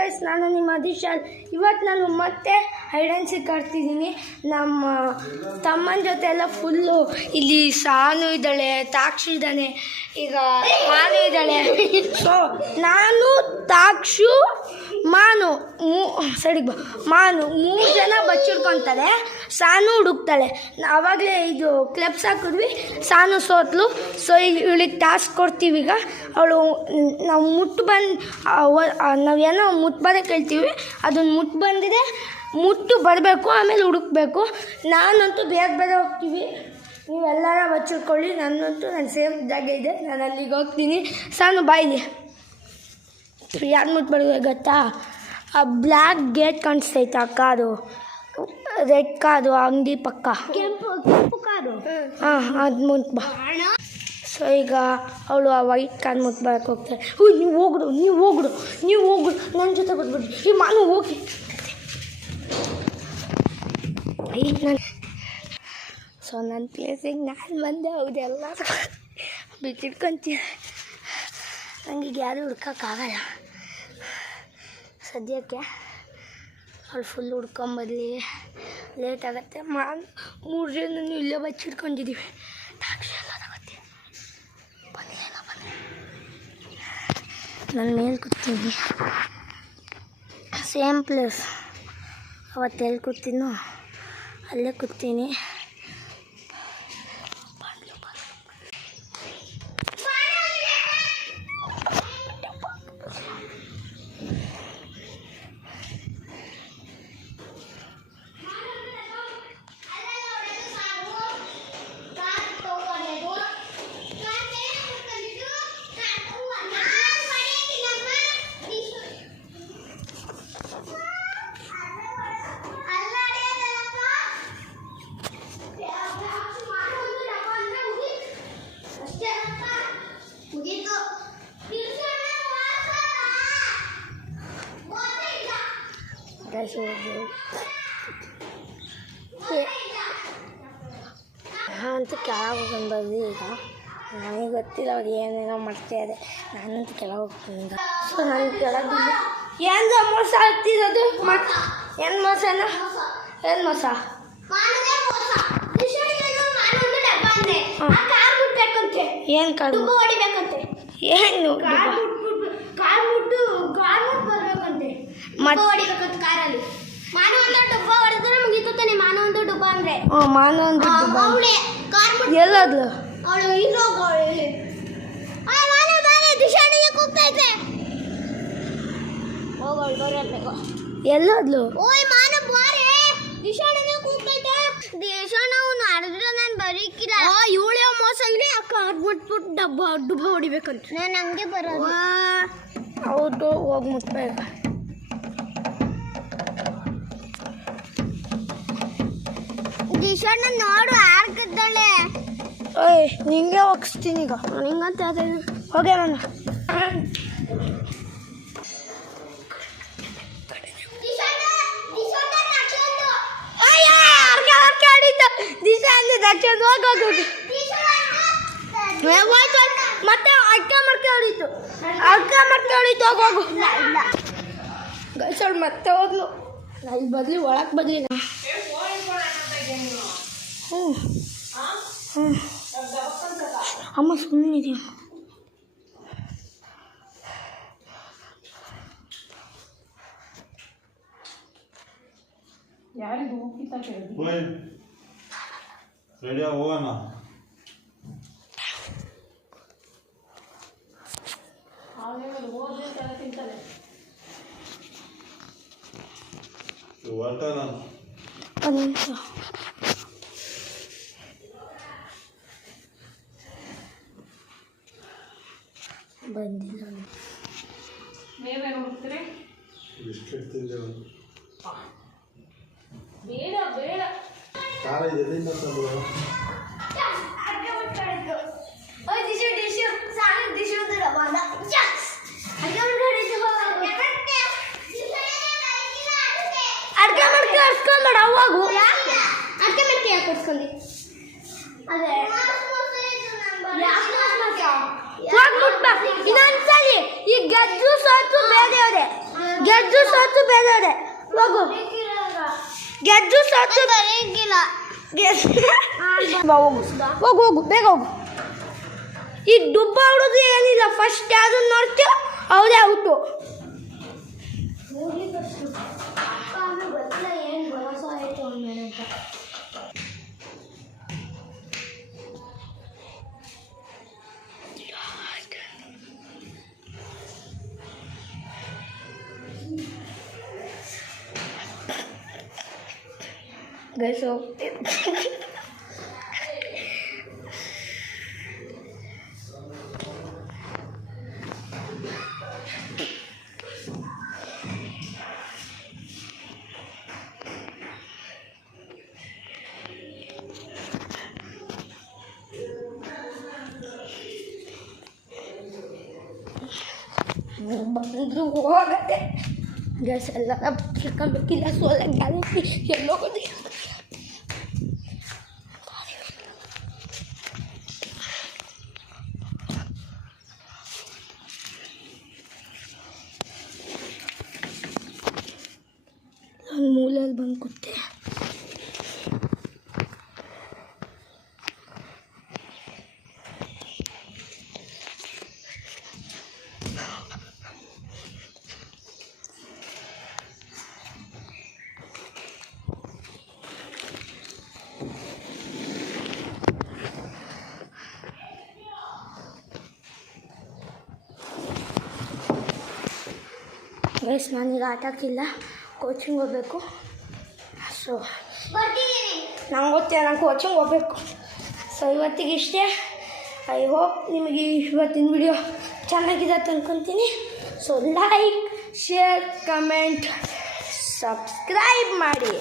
Guys, ನಾನು ನಿಮ್ಮ ದಿಶಾಲ್. ಇವತ್ತು ನಾನು ಮತ್ತೆ ಹೈಡ್ ಆ್ಯಂಡ್ ಸೀಕ್ ಆಡ್ತಿದ್ದೀನಿ. ನಮ್ಮ ತಮ್ಮನ ಜೊತೆ ಎಲ್ಲ ಫುಲ್ಲು. ಇಲ್ಲಿ ಸಾನು ಇದ್ದಾಳೆ, ತಾಕ್ಷು ಇದ್ದಾನೆ, ಈಗ ಮಾನು ಇದ್ದಾಳೆ. ಸೊ ನಾನು, ತಾಕ್ಷು, ಮಾನು ಮಾನು 3 ಜನ ಬಚ್ಚಿಡ್ಕೊತಾರೆ. ಸಾನು ಹುಡುಕ್ತಾಳೆ. ಆವಾಗಲೇ ಇದು ಕ್ಲಬ್ಸ್ ಹಾಕಿದ್ವಿ, ಸಾನು ಸೋತ್ಲು. ಸೊ ಈಗ ಇವಳಿಗೆ ಟಾಸ್ಕ್ ಕೊಡ್ತೀವಿ. ಈಗ ಅವಳು ನಾವು ನಾವೇನೋ ಮುಟ್ಟು ಬರೋಕ್ಕೆ ಹೇಳ್ತೀವಿ, ಅದನ್ನು ಮುಟ್ಟು ಬಂದಿದೆ, ಮುಟ್ಟು ಬರಬೇಕು, ಆಮೇಲೆ ಹುಡುಕ್ಬೇಕು. ನಾನಂತೂ ಬೇಗ ಹೋಗ್ತೀವಿ, ನೀವೆಲ್ಲರ ಬಚ್ಚಿಡ್ಕೊಳ್ಳಿ. ನನ್ನಂತೂ ನನ್ನ ಸೇಫ್ ಜಾಗ ಇದೆ, ನಾನು ಅಲ್ಲಿಗೆ ಹೋಗ್ತೀನಿ. ಸಾನು ಬಾಯಿದೆ. ಯಾರು ಮುಟ್ಟು ಬರಬೇಕು ಗೊತ್ತಾ? ಆ ಬ್ಲ್ಯಾಕ್ ಗೇಟ್ ಕಾಣಿಸ್ತೈತೆ, ಆ ಕಾರು, ರೆಡ್ ಕಾರು, ಅಂಗಡಿ ಪಕ್ಕ, ಕೆಂಪು ಕಾರು. ಹಾಂ, ಅದು ಮುಟ್ಟು ಬಾ. ಸೊ ಈಗ ಅವಳು ಆ ವೈಟ್ ಕಾರ್ ಮುಟ್ಟು ಬರೋಕ್ಕೆ ಹೋಗ್ತಾರೆ. ನೀವು ಹೋಗ್ರು ನನ್ನ ಜೊತೆ ಬರ್ಬಿಡ್ರಿ. ಈ ಮಾನು ಹೋಗಿ. ಸೊ ನನ್ನ ಪ್ಲೇಸಿಗೆ ನಾನು ಬಂದೆ. ಹೌದೆಲ್ಲ ಬಿಚ್ಚಿಡ್ಕೊಂತೀನಿ. ನನಗೆ ಯಾರು ಹುಡ್ಕೋಕ್ಕಾಗಲ್ಲ ಸದ್ಯಕ್ಕೆ. ಅವಳು ಫುಲ್ ಹುಡ್ಕೊಂಬರ್ಲಿ, ಲೇಟ್ ಆಗುತ್ತೆ. 3 ಜನ ಇಲ್ಲೇ ಬಚ್ಚಿಡ್ಕೊಂಡಿದ್ದೀವಿ. ಟಾಕ್ಷಿ ಎಲ್ಲ ತಗೋತಿ ಬಂದಿಲ್ಲ. ನಾನು ಮೇಲೆ ಕೂತೀನಿ, ಸೇಮ್ ಪ್ಲೇಸ್. ಅವತ್ತೆಲ್ಲಿ ಕೂತೀನೋ ಅಲ್ಲೇ ಕೂತೀನಿ. ನಾನಂತೂ ಕೆಳಗೆ ಹೋಗ್ಬಂದು. ಈಗ ನನಗೆ ಗೊತ್ತಿಲ್ಲ ಅವ್ರು ಏನೇನೋ ಮಾಡ್ತಾಯಿದೆ. ನಾನಂತೂ ಕೆಳಗೆ ಹೋಗ್ತೀನಿ. ಸೊ ನಾನು ಕೆಳಗೆ ಬಂದು ಏನು ಮೋಸ ಆಗ್ತಿರೋದು? ಮತ್ತು ಏನು ಮೋಸನ? ಏನು ಮೋಸ? ಏನು ಕಾರು ಹೊಡಿಬೇಕಂತೆ? ಏನು ಮತ್ತೆ ಹೊಡಿಬೇಕಂತ ಕಾರಲ್ಲಿ? ಮಾನು ಒಂದು ಡಬ್ಬ ಹೊಡೆದ್ರೆ ಮುಗೀತು ತಾನೆ. ಮಾನು ಒಂದು ಡಬ್ಬ ಅಂದರೆ ಮಾನು ಒಂದು ಅವಳೆ ಕಾರ್ ಎಲ್ಲದ್ಲು ಅವಳು ಹೀರೋಗಳು. ಮಾನು ಬಾರೆ ದಿಶಾಣಿಗೆ ಕೂಗ್ತೈತೆ. ಹೋಗೋಳು ಬರಬೇಕು. ಎಲ್ಲದ್ಲು? ಓಯ್ ಮಾನು ಬಾರೆ ದಿಶಾಣಿಗೆ ಕೂಗ್ತೈತೆ. ದಿಶಾಣ ಅವನು ಅರ್ದ್ರೆ ನಾನು ಬರೀಕಿಲ್ಲ. ಇವಳೇ ಮೋಸ ಅಂದರೆ ಆ ಕಾರ್ ಮುಟ್ಬಿಟ್ಟು ಡಬ್ಬ ಹೊಡಿಬೇಕಂತ. ನಾನು ಹಂಗೆ ಬರೋದು. ಹೌದು, ಹೋಗಿ ಮುಟ್ಬೇಕು. ದಿಶಾಣ ನೋಡು ಆರ್ಕಿದ್ದಾಳೆ. ಓಯ್ ನಿಂಗೆ ಹೋಗಿಸ್ತೀನಿ ಈಗ. ನಿಂಗಂತ ಯಾವ್ದು ಹೋಗ್ಯ ನಾನು. ಮತ್ತೆ ಅಡ್ಕೆ ಮಡ್ಕೆ ಹೊಡೀತು. ಹೋಗು. ಗೈಸೋಳು ಮತ್ತೆ ಹೋದ್ಲು. ಇಲ್ಲಿ ಬದಲಿ ಒಳಗೆ ಬದಲಿ. ಅಮ್ಮ ಸುಮ್ಮನಿದೆಯಾ? ರೆಡಿಯಾ ಹೋಗೋಣ? ಬಂದಿಲ್ಲ. ನೀವೇನು ಹುಡುಕ್ತೀರಿ? ಬಿಸ್ಕೆಟ್ ತಿಂದೇವು. ಬೇಡ ಖಾರ ಎಲ್ಲಿಂದ ತಂದ್ರು? ಅಡ್ಗೆ ಮಾಡ್ಕೊಂಡು ಅರ್ಸ್ಕೊಂಬೇಡ. ಅವಾಗು ಅಡ್ಗೆ ಮಾಡ್ಕೊಂಡು ಯಾಕೆ ಅರ್ಸ್ಕೊಂಡಿ? ಅದೇ ಹೋಗ್ ಮುಟ್ಬಾ ಇನ್ನೊಂದ್ಸಲಿ ಈ ಗೆದ್ದು ಸೋತು ಬೇರೆಯವರೇ ಹೋಗು ಗೆದ್ದು ಸೋತು ಹೋಗು ಬೇಗ ಹೋಗು ಈ ಡುಬ್ಬ ಹೊಡೋದು ಏನಿಲ್ಲ ಫಸ್ಟ್ ಯಾವ್ದನ್ನ ನೋಡ್ತೀಯೋ ಅವರೇ ಔಟು ಗೈಸ್ ಹೋಗ್ತೀನಿ ಬಂದ್ರು ಹೋಗತ್ತೆ ಗ್ಯಾಸ್ ಎಲ್ಲ ತಿಳ್ಕೊಬೇಕಿಲ್ಲ ಸೋಲ ಗ್ಯಾರಂಟಿ ಎಲ್ಲೋಗೋದು ನಾನು ಮೂಲೆಯಲ್ಲಿ ಬಂದು ಕೂತೆ ಗೈಸ್ ನಾನೀಗ ಆಟಕ್ಕಿಲ್ಲ ಕೋಚಿಂಗ್ ಹೋಗ್ಬೇಕು ಸೊ ನಂಗೆ ಗೊತ್ತಿಲ್ಲ ನಾನು ಕೋಚಿಂಗ್ ಹೋಗ್ಬೇಕು ಸೊ ಇವತ್ತಿಗೆ ಇಷ್ಟೇ ಐ ಹೋಪ್ ನಿಮಗೆ ಇವತ್ತಿನ ವಿಡಿಯೋ ಚೆನ್ನಾಗಿದೆ ಅಂತ ಅಂದ್ಕೊತೀನಿ so like share comment subscribe ಮಾಡಿ